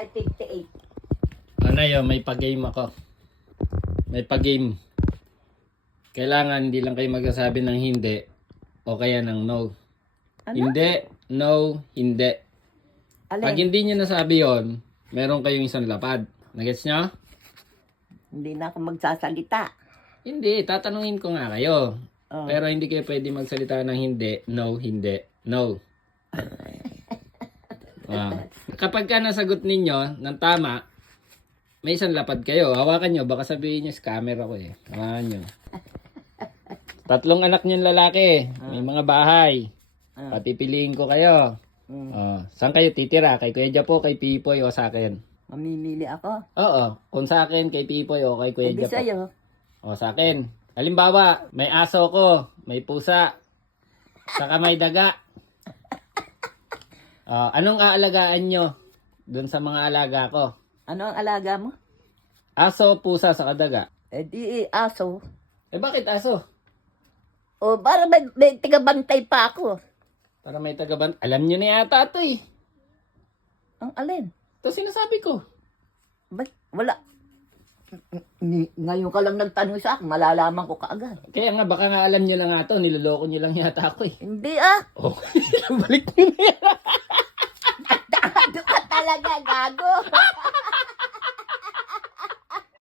Ay, 58. Ano yun, may pag-game ako. May pag-game. Kailangan hindi lang kayo magsasabi ng hindi o kaya ng no. Ano? Hindi, no, hindi. Alin? Pag hindi nyo nasabi yon, meron kayong isang lapad. Nagets nyo? Hindi na ako magsasalita. Hindi, tatanungin ko nga kayo. Oh. Pero hindi kayo pwede magsalita ng hindi, no, hindi, no. Kapag ka nasagot ninyo ng tama, may isang lapad kayo. Hawakan nyo, baka sabihin nyo, scammer ako eh. Hawakan nyo. 3 anak nyo lalaki, may mga bahay. Pati piliin ko kayo. Saan kayo titira? Kay Kuya Japo, kay Pipoy o sa akin? Mamimili ako. Oo, kung sa akin, kay Pipoy o kay Kuya Hindi Japo. sa'yo. O sa akin. Halimbawa, may aso ko, may pusa, saka may daga. Anong aalagaan nyo dun sa mga alaga ko? Ano ang alaga mo? Aso, pusa, saka daga. Eh di aso. Eh bakit aso? O para may tigabantay pa ako. Para may tagaban. Alam nyo na yata ito eh. Ang alin? Ito sinasabi ko. Ba't wala? Ngayon ka lang nagtanong sa akin, malalaman ko kaagad. Kaya nga, baka nga alam nyo lang nga ito. Niloloko nyo lang yata ako eh. Hindi ah. Oh, balik nyo na yan. Doon ka talaga, gago.